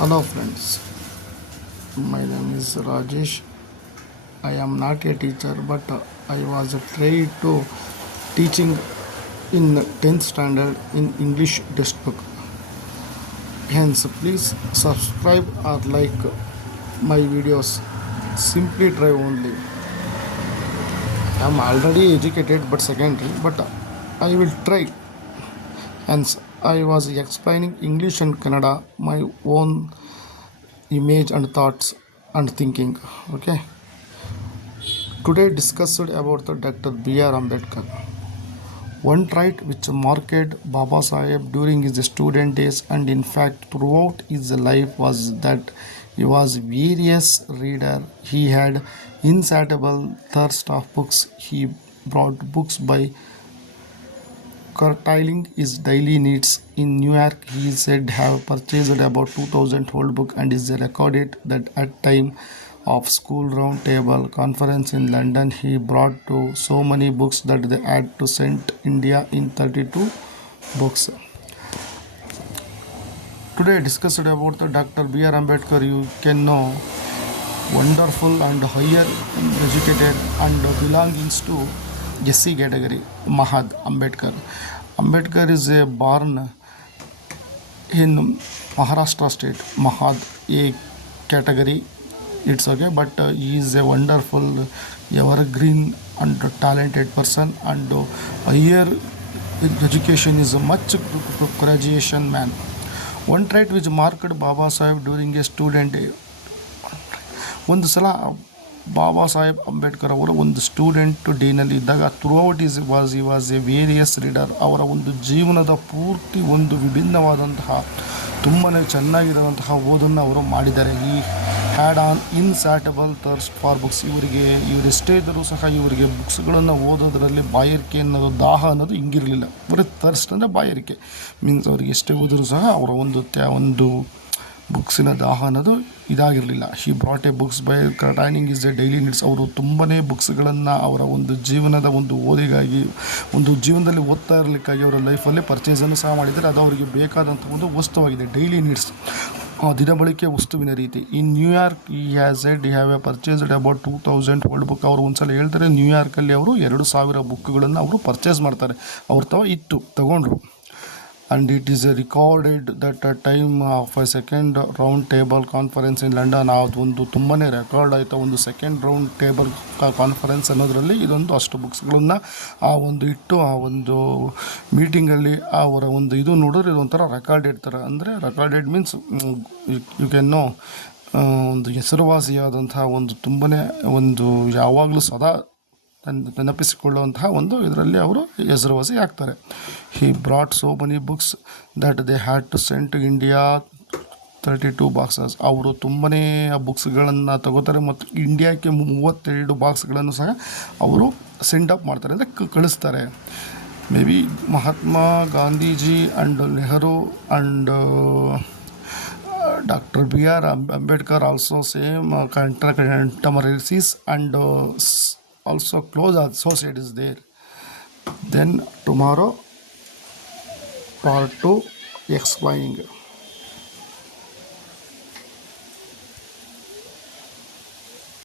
Hello friends, my name is Rajesh. I am not a teacher, but I was trained to teaching in 10th standard in English textbook. Hence, please subscribe or like my videos. Simply try only. I am already educated, but secondary. But I will try. Hence, I was explaining English and Kannada, my own image and thoughts and thinking. Okay. Today discussed about the Dr. B.R. Ambedkar. One trait which marked Baba Sahib during his student days and in fact throughout his life was that he was various reader. He had insatiable thirst of books. He brought books by curtailing his daily needs. In New York, he said have purchased about 2000 old book and is recorded that at time of school round table conference in London, he brought to so many books that they had to send India in 32 books. Today discussed about the Dr. B.R. Ambedkar. You can know wonderful and higher educated and belongs to SC category, Mahad Ambedkar. Ambedkar is a born in Maharashtra state, Mahad A category. It's okay, but he is a wonderful, evergreen and talented person, and higher education is a much graduation man. One trait which marked Baba Sahib during a student day. ಒಂದು ಸಲ ಬಾಬಾ ಸಾಹೇಬ್ ಅಂಬೇಡ್ಕರ್ ಅವರು ಒಂದು ಸ್ಟೂಡೆಂಟ್ ಡೇನಲ್ಲಿ ಇದ್ದಾಗ ಥ್ರೂಔಟ್ ಈ was A various reader. ಅವರ ಒಂದು ಜೀವನದ ಪೂರ್ತಿ ಒಂದು ವಿಭಿನ್ನವಾದಂತಹ ತುಂಬಾ ಚೆನ್ನಾಗಿರುವಂತಹ ಓದನ್ನು ಅವರು ಮಾಡಿದ್ದಾರೆ. He had an insatiable thirst for books. ಇವರೆಷ್ಟೇ ಇದ್ದರೂ ಸಹ ಇವರಿಗೆ ಬುಕ್ಸ್ಗಳನ್ನು ಓದೋದ್ರಲ್ಲಿ ಬಾಯಾರಿಕೆ ಅನ್ನೋದು, ದಾಹ ಅನ್ನೋದು ಹಿಂಗಿರಲಿಲ್ಲ. ಬರೀ ಥರ್ಸ್ಟ್ ಅಂದರೆ ಬಾಯಾರಿಕೆ ಮೀನ್ಸ್ ಅವ್ರಿಗೆ ಎಷ್ಟೇ ಓದಿದ್ರು ಸಹ ಅವರ ಒಂದು ಬುಕ್ಸಿನ ದಾಹ ಅನ್ನೋದು ಇದಾಗಿರಲಿಲ್ಲ. He brought a books by training is a daily needs. ಅವರು ತುಂಬಾ ಬುಕ್ಸ್ಗಳನ್ನು ಅವರ ಒಂದು ಜೀವನದ ಒಂದು ಓದಿಗಾಗಿ, ಒಂದು ಜೀವನದಲ್ಲಿ ಓದ್ತಾ ಇರಲಿಕ್ಕಾಗಿ ಅವರ ಲೈಫಲ್ಲಿ ಪರ್ಚೇಸನ್ನು ಸಹ ಮಾಡಿದ್ದಾರೆ. ಅದು ಅವರಿಗೆ ಬೇಕಾದಂಥ ಒಂದು ವಸ್ತುವಾಗಿದೆ, ಡೈಲಿ ನೀಡ್ಸ್, ದಿನಬಳಕೆ ವಸ್ತುವಿನ ರೀತಿ. ಇನ್ ನ್ಯೂಯಾರ್ಕ್ ಈ ಹ್ಯಾಸ್ ಎಡ್ ಈ have A purchased about 2000 old book. ಅವರು ಒಂದು ಸಲ ಹೇಳ್ತಾರೆ, ನ್ಯೂಯಾರ್ಕಲ್ಲಿ ಅವರು 2000 ಬುಕ್ಗಳನ್ನು ಅವರು ಪರ್ಚೇಸ್ ಮಾಡ್ತಾರೆ. ಅವ್ರು ತಗೊಂಡ್ರು. And it is recorded that a time of a second round table conference in London. ಒಂದು ತುಂಬಾ ರೆಕಾರ್ಡ್ ಆಯಿತು. ಒಂದು ಸೆಕೆಂಡ್ ರೌಂಡ್ ಟೇಬಲ್ ಕಾನ್ಫರೆನ್ಸ್ ಅನ್ನೋದರಲ್ಲಿ ಇದೊಂದು ಅಷ್ಟು ಬುಕ್ಸ್ಗಳನ್ನು ಇಟ್ಟು ಆ ಒಂದು ಮೀಟಿಂಗಲ್ಲಿ ಅವರ ಒಂದು ಇದು ನೋಡಿದ್ರೆ ಇದೊಂಥರ ರೆಕಾರ್ಡೆಡ್ ಥರ. ಅಂದರೆ recorded means you can know ಒಂದು ಹೆಸರುವಾಸಿಯಾದಂತಹ ಒಂದು ತುಂಬಾ ಒಂದು ಯಾವಾಗಲೂ ಸದಾ ನೆನಪಿಸಿಕೊಳ್ಳುವಂತಹ ಒಂದು ಇದರಲ್ಲಿ ಅವರು ಹೆಸರುವಾಸಿ ಆಗ್ತಾರೆ. He brought so many books that they had to send to India 32 boxes. ಅವರು ತುಂಬನೇ ಆ ಬುಕ್ಸ್ಗಳನ್ನು ತಗೋತಾರೆ ಮತ್ತು ಇಂಡಿಯಾಕ್ಕೆ 32 ಬಾಕ್ಸ್ಗಳನ್ನು ಸಹ ಅವರು ಸೆಂಡ್ ಅಪ್ ಮಾಡ್ತಾರೆ, ಅಂದರೆ ಕಳಿಸ್ತಾರೆ. ಮೇ ಬಿ ಮಹಾತ್ಮ ಗಾಂಧೀಜಿ ಆ್ಯಂಡ್ Nehru and Dr. B.R. Ambedkar also same contemporaries and also close associate is there. Then tomorrow part 2 explaining.